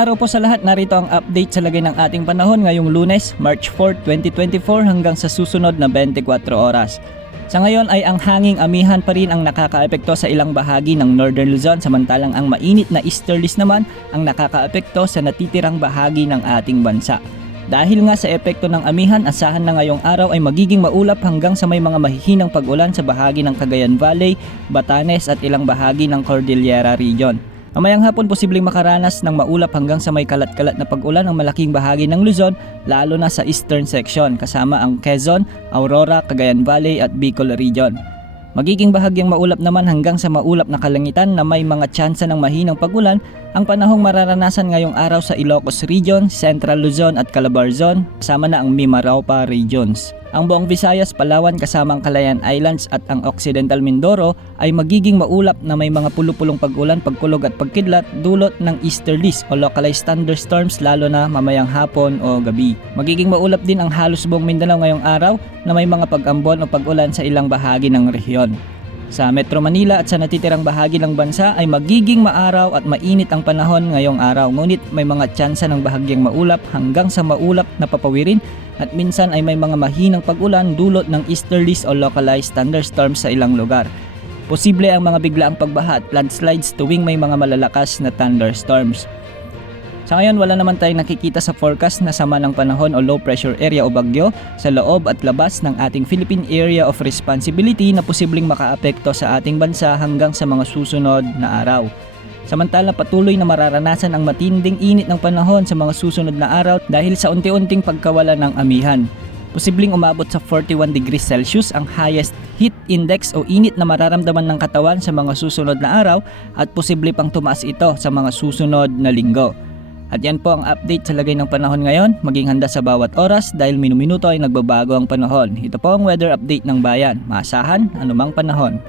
araw po sa lahat, narito ang update sa lagay ng ating panahon ngayong Lunes, March 4, 2024 hanggang sa susunod na 24 oras. Sa ngayon ay ang hanging amihan pa rin ang nakakaapekto sa ilang bahagi ng Northern Luzon, samantalang ang mainit na easterlies naman ang nakakaapekto sa natitirang bahagi ng ating bansa. Dahil nga sa epekto ng amihan, asahan na ngayong araw ay magiging maulap hanggang sa may mga mahihinang pag-ulan sa bahagi ng Cagayan Valley, Batanes at ilang bahagi ng Cordillera Region. Mamayang hapon posibleng makaranas ng maulap hanggang sa may kalat-kalat na pag-ulan ng malaking bahagi ng Luzon, lalo na sa eastern section kasama ang Quezon, Aurora, Cagayan Valley at Bicol Region. Magiging bahagyang maulap naman hanggang sa maulap na kalangitan na may mga tsansa ng mahinang pag-ulan ang panahong mararanasan ngayong araw sa Ilocos Region, Central Luzon at Calabarzon, kasama na ang Mimaropa Regions. Ang buong Visayas, Palawan kasama ang Calayan Islands at ang Occidental Mindoro ay magiging maulap na may mga pulupulong pag-ulan, pagkulog at pagkidlat dulot ng easterlies o localized thunderstorms lalo na mamayang hapon o gabi. Magiging maulap din ang halos buong Mindanao ngayong araw na may mga pag-ambon o pag-ulan sa ilang bahagi ng rehiyon. Sa Metro Manila at sa natitirang bahagi ng bansa ay magiging maaraw at mainit ang panahon ngayong araw, ngunit may mga tsansa ng bahagyang maulap hanggang sa maulap na papawirin at minsan ay may mga mahinang pag-ulan dulot ng easterlies o localized thunderstorms sa ilang lugar. Posible ang mga biglaang pagbaha at landslides tuwing may mga malalakas na thunderstorms. Sa ngayon wala naman tayong nakikita sa forecast na sama ng panahon o low pressure area o bagyo sa loob at labas ng ating Philippine Area of Responsibility na posibleng makaapekto sa ating bansa hanggang sa mga susunod na araw. Samantala patuloy na mararanasan ang matinding init ng panahon sa mga susunod na araw dahil sa unti-unting pagkawala ng amihan. Posibleng umabot sa 41 degrees Celsius ang highest heat index o init na mararamdaman ng katawan sa mga susunod na araw at posible pang tumaas ito sa mga susunod na linggo. At yan po ang update sa lagay ng panahon ngayon. Maging handa sa bawat oras dahil minuminuto ay nagbabago ang panahon. Ito po ang weather update ng bayan. Maasahan anumang panahon.